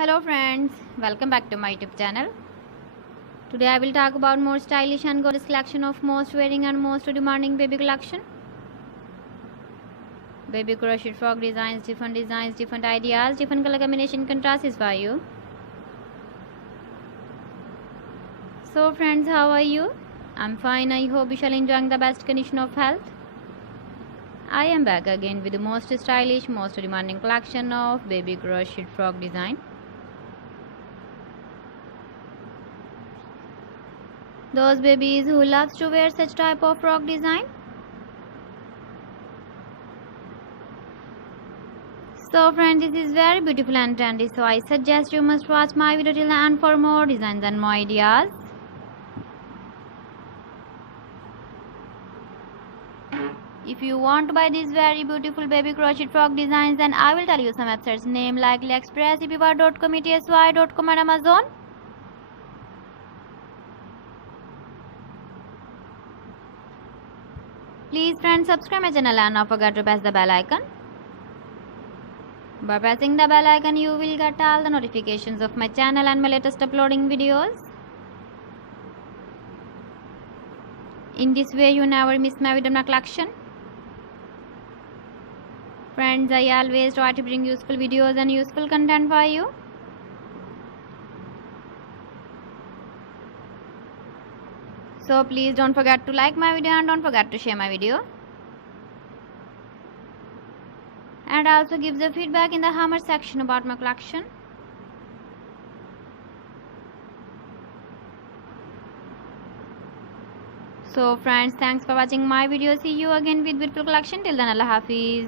Hello friends, welcome back to my YouTube channel. Today I will talk about more stylish and gorgeous collection of most wearing and most demanding baby collection. Baby crochet frog designs, different ideas, different color combination contrasts for you. So friends, how are you? I'm fine. I hope you shall enjoying the best condition of health. I am back again with the most stylish, most demanding collection of baby crochet frog design. Those babies who loves to wear such type of frog design. So friends, this is very beautiful and trendy, so I suggest you must watch my video till the end for more designs and more ideas. If you want to buy these very beautiful baby crochet frog designs, then I will tell you some websites name like AliExpress, eBay.com, etsy.com and Amazon. Please friends, subscribe my channel and not forget to press the bell icon. By pressing the bell icon, you will get all the notifications of my channel and my latest uploading videos. In this way, you never miss my video collection. Friends, I always try to bring useful videos and useful content for you. So please don't forget to like my video and don't forget to share my video. And also give the feedback in the comment section about my collection. So friends, thanks for watching my video. See you again with beautiful collection. Till then, Allah Hafiz.